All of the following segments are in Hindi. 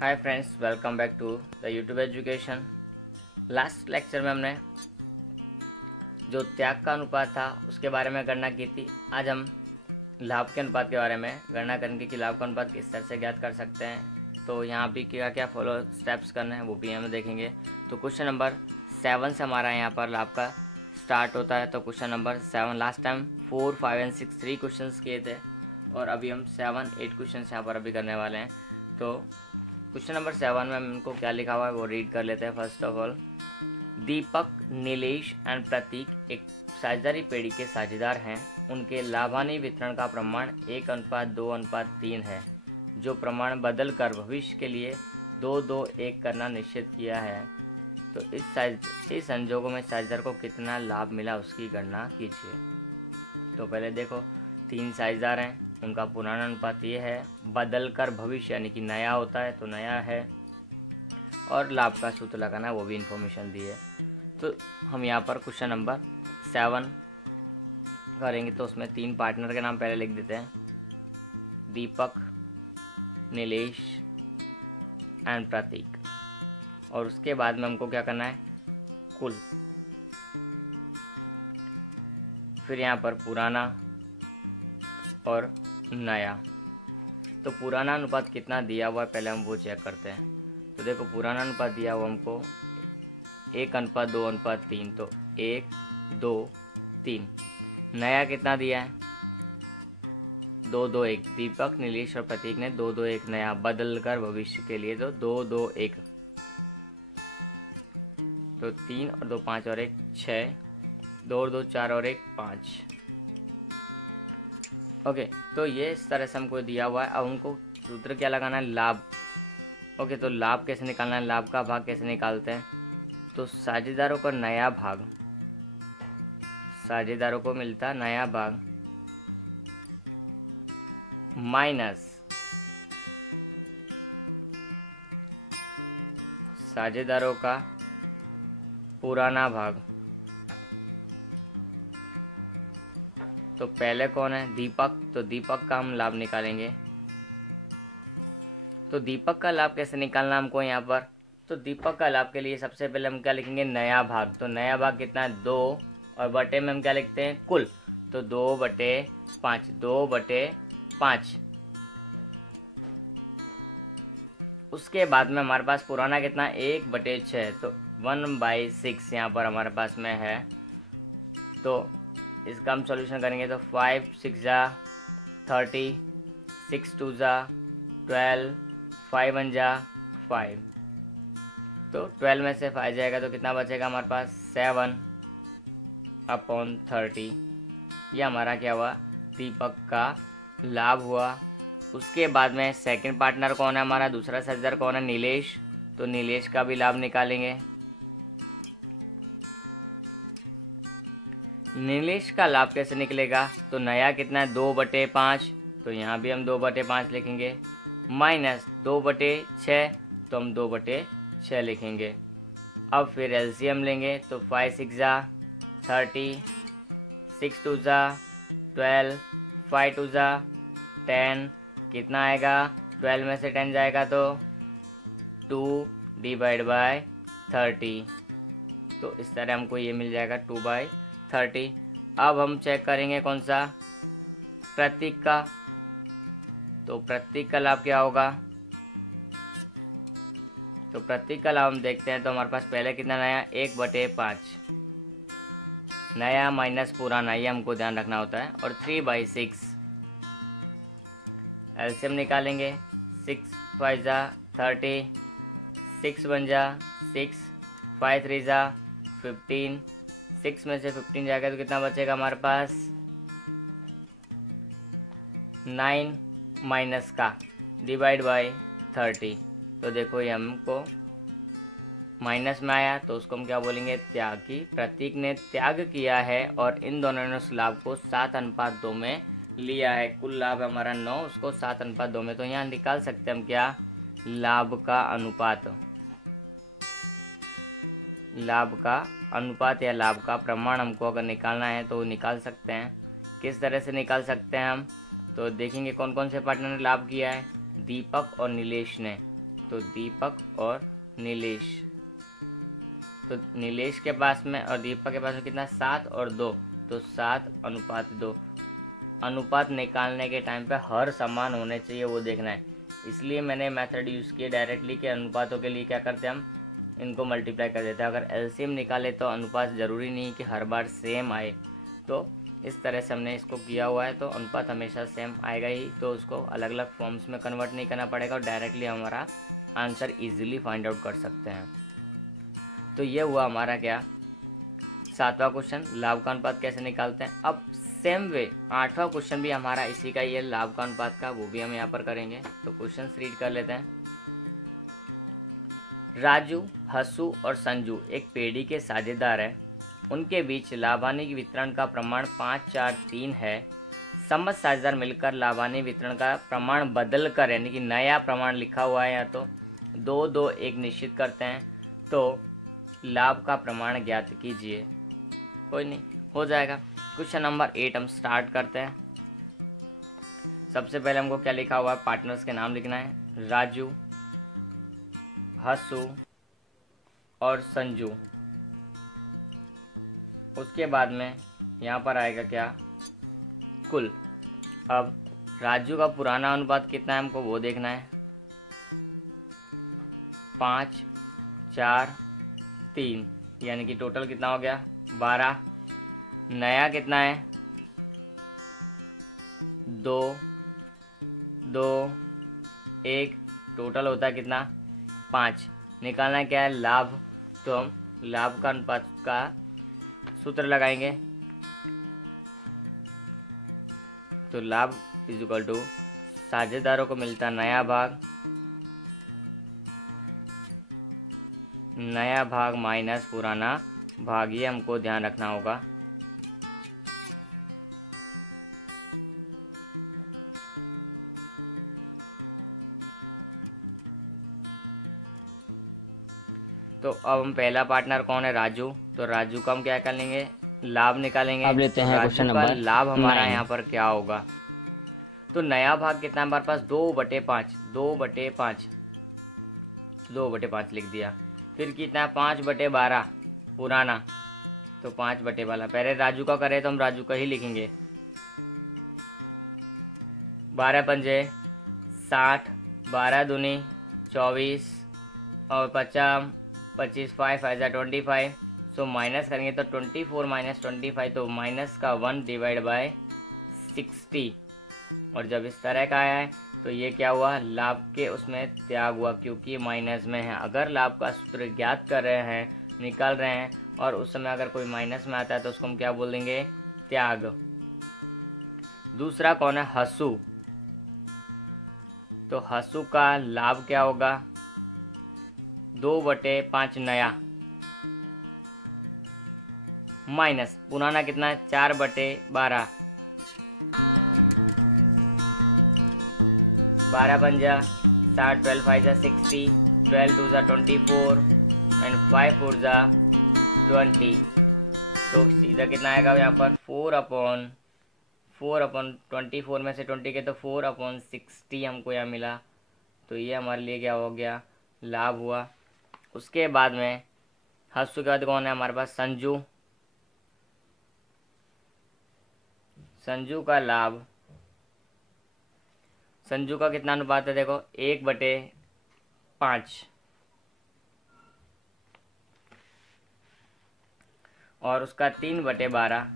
Hi friends, welcome back to the YouTube education. Last lecture में हमने जो त्याग का अनुपात था उसके बारे में गणना की थी। आज हम लाभ के अनुपात के बारे में गणना करेंगे कि लाभ का अनुपात किस तरह से ज्ञात कर सकते हैं। तो यहाँ भी क्या क्या फॉलो स्टेप्स करने हैं वो भी हम देखेंगे। तो क्वेश्चन नंबर 7 से हमारा यहाँ पर लाभ का स्टार्ट होता है। तो question number 7, last time 4, 5 and 6 3 question किए थे और अभी हम 7, 8 क्वेश्चन यहाँ पर अभी करने वाले हैं। तो क्वेश्चन नंबर 7 में हम इनको क्या लिखा हुआ है वो रीड कर लेते हैं। First of all, Deepak, Nilesh and Prateek एक साझेदारी पेड़ी के साझेदार हैं। उनके लाभानी वितरण का प्रमाण 1:2:3 है, जो प्रमाण बदल कर भविष्य के लिए 2:2:1 करना निश्चित किया है। तो इस संजोगों में साझेदार को कितना लाभ मिला उसकी गणना कीजिए। तो पहले देखो, 3 साझेदार हैं, उनका पुराना अनुपात ये है, बदल कर भविष्य यानी कि नया होता है तो नया है, और लाभ का सूत्र लगाना है वो भी इन्फॉर्मेशन दी है। तो हम यहाँ पर क्वेश्चन नंबर 7 करेंगे। तो उसमें 3 पार्टनर के नाम पहले लिख देते हैं, दीपक, नीलेश एंड प्रतीक, और उसके बाद में हमको क्या करना है, कुल। फिर यहाँ पर पुराना और नया। तो पुराना अनुपात कितना दिया हुआ है पहले हम वो चेक करते हैं। तो देखो, पुराना अनुपात दिया हुआ हमको 1:2:3, तो 1:2:3। नया कितना दिया है, 2:2:1। दीपक, नीलेश और प्रतीक ने 2:2:1 नया बदल कर भविष्य के लिए तो 2:2:1, तो 3 और 2 5 और 1 6, 2 और 2 4 और 1 5। ओके, तो ये इस तरह से हमको दिया हुआ है। अब हमको सूत्र क्या लगाना है, लाभ। ओके, तो लाभ कैसे निकालना है, लाभ का भाग कैसे निकालते हैं। तो साझेदारों का नया भाग, साझेदारों को मिलता नया भाग माइनस साझेदारों का पुराना भाग। तो पहले कौन है, दीपक, तो दीपक का हम लाभ निकालेंगे। तो दीपक का लाभ कैसे निकालना हमको यहाँ पर, तो दीपक का लाभ के लिए सबसे पहले हम क्या लिखेंगे, नया भाग। तो नया भाग कितना है, 2, और बटे में हम क्या लिखते हैं, कुल। तो 2/5, 2/5। उसके बाद में हमारे पास पुराना कितना, 1/6, तो 1/6 यहाँ पर हमारे पास में है। तो इसका हम सॉल्यूशन करेंगे। तो 5 6 जा 30, 6 2 जा 12, 5 1 जा 5। तो 12 में से 5 जाएगा तो कितना बचेगा हमारे पास, 7/30। यह हमारा क्या हुआ, दीपक का लाभ हुआ। उसके बाद में सेकंड पार्टनर कौन है हमारा, दूसरा साझेदार कौन है, नीलेश। तो नीलेश का भी लाभ निकालेंगे। नीलेश का लाभ कैसे निकलेगा, तो नया कितना है, 2/5, तो यहाँ भी हम 2/5 लिखेंगे, माइनस 2/6, तो हम 2/6 लिखेंगे। अब फिर एलसीएम लेंगे। तो 5 6 जा 30, 6 2 जा 12, 5 2 जा 10, कितना आएगा, 12 में से 10 जाएगा तो 2/30। तो इस तरह हमको ये मिल जाएगा 2/30। अब हम चेक करेंगे कौन सा, प्रतीक का। तो प्रतीक का लाभ क्या होगा, तो प्रतीक का लाभ हम देखते हैं। तो हमारे पास पहले कितना नया, 1/5, नया माइनस पुराना, ये हमको ध्यान रखना होता है, और 3/6। एलसीएम निकालेंगे। 6 5 जा 30, 6 1 जा 6, 5 3 जा 15, 6 में से 15 जाएगा तो कितना बचेगा हमारे पास, 9 माइनस का /30। तो देखो ये हमको माइनस में आया, तो उसको हम क्या बोलेंगे, त्याग। की प्रतीक ने त्याग किया है और इन दोनों ने उस लाभ को 7:2 में लिया है। कुल लाभ हमारा 9, उसको 7:2 में। तो यहाँ निकाल सकते हैं हम क्या, लाभ का अनुपात। लाभ का अनुपात या लाभ का प्रमाण हमको अगर निकालना है तो निकाल सकते हैं। किस तरह से निकाल सकते हैं हम, तो देखेंगे कौन कौन से पार्टनर ने लाभ किया है, दीपक और नीलेश ने। तो दीपक और नीलेश, तो नीलेश के पास में और दीपक के पास में कितना 7 और 2, तो 7:2। अनुपात निकालने के टाइम पे हर समान होने चाहिए वो देखना है, इसलिए मैंने मेथड यूज़ किया डायरेक्टली कि अनुपातों के लिए क्या करते हैं हम इनको मल्टीप्लाई कर देते हैं। अगर एलसीएम निकाले तो अनुपात ज़रूरी नहीं कि हर बार सेम आए, तो इस तरह से हमने इसको किया हुआ है, तो अनुपात हमेशा सेम आएगा ही, तो उसको अलग अलग फॉर्म्स में कन्वर्ट नहीं करना पड़ेगा और डायरेक्टली हमारा आंसर इजीली फाइंड आउट कर सकते हैं। तो ये हुआ हमारा क्या 7वां क्वेश्चन, लाभ का अनुपात कैसे निकालते हैं। अब सेम वे 8वां क्वेश्चन भी हमारा इसी का ही है, लाभ का अनुपात का, वो भी हम यहाँ पर करेंगे। तो क्वेश्चन रीड कर लेते हैं। राजू, हसू और संजू एक पेढ़ी के साझेदार हैं। उनके बीच लाभानी वितरण का प्रमाण 5-4-3 है। समस्त साझेदार मिलकर लाभानी वितरण का प्रमाण बदल कर, यानी कि नया प्रमाण लिखा हुआ है या तो 2-2-1 निश्चित करते हैं, तो लाभ का प्रमाण ज्ञात कीजिए। कोई नहीं, हो जाएगा। क्वेश्चन नंबर 8 हम स्टार्ट करते हैं। सबसे पहले हमको क्या लिखा हुआ है, पार्टनर्स के नाम लिखना है, राजू, हसू और संजू। उसके बाद में यहाँ पर आएगा क्या, कुल। अब राजू का पुराना अनुपात कितना है हमको वो देखना है, 5-4-3, यानी कि टोटल कितना हो गया 12। नया कितना है 2-2-1, टोटल होता है कितना 5। निकालना क्या है लाभ, तो हम लाभ का अनुपात का सूत्र लगाएंगे। तो लाभ इज इक्वल टू साझेदारों को मिलता नया भाग माइनस पुराना भाग, ये हमको ध्यान रखना होगा। तो अब हम पहला पार्टनर कौन है, राजू, तो राजू का हम क्या कर लेंगे, लाभ निकालेंगे। अब लेते हैं क्वेश्चन नंबर लाभ हमारा 9। यहाँ पर क्या होगा, तो नया भाग कितना हमारे पास 2/5, 2/5 लिख दिया। फिर कितना 5/12 पुराना, तो 5/12। पहले राजू का करे तो हम राजू का ही लिखेंगे। 12×5 60, 12×2 24 और 50 25, 5×5 सो माइनस करेंगे तो 24 - 25, तो माइनस का 1/60। और जब इस तरह का आया है तो ये क्या हुआ, लाभ के उसमें त्याग हुआ, क्योंकि माइनस में है। अगर लाभ का सूत्र ज्ञात कर रहे हैं, निकाल रहे हैं, और उस समय अगर कोई माइनस में आता है तो उसको हम क्या बोल देंगे, त्याग। दूसरा कौन है, हसू, तो हसू का लाभ क्या होगा 2/5 नया माइनस पुराना कितना है 4/12, 12×5 60, 12×5 60, 12×2 24 एंड 5×4 20। तो सीधा कितना आएगा यहाँ पर 4/24 में से 20 के तो 4/60 हमको यहाँ मिला। तो ये हमारे लिए क्या हो गया, लाभ हुआ। उसके बाद में हसू के बाद कौन है हमारे पास, संजू। संजू का लाभ, संजू का कितना अनुपात है देखो 1/5 और उसका 3/12,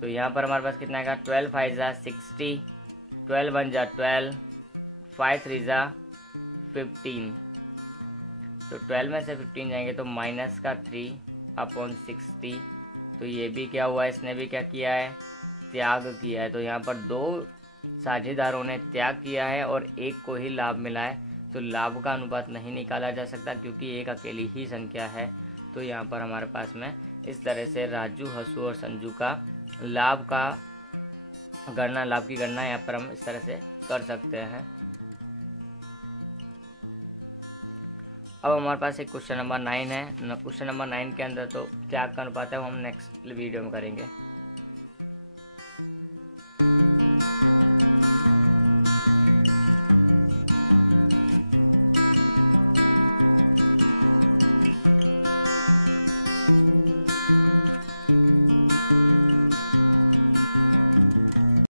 तो यहाँ पर हमारे पास कितना आएगा 12×5 60, 12×1 12, 5×3 15, तो 12 में से 15 जाएंगे तो माइनस का 3/60। तो ये भी क्या हुआ, इसने भी क्या किया है, त्याग किया है। तो यहाँ पर 2 साझेदारों ने त्याग किया है और एक को ही लाभ मिला है, तो लाभ का अनुपात नहीं निकाला जा सकता क्योंकि एक अकेली ही संख्या है। तो यहाँ पर हमारे पास में इस तरह से राजू, हसू और संजू का लाभ की गणना यहाँ पर हम इस तरह से कर सकते हैं। अब हमारे पास एक क्वेश्चन नंबर 9 है। क्वेश्चन नंबर 9 के अंदर तो त्याग का अनुपात है, वो हम नेक्स्ट वीडियो में करेंगे।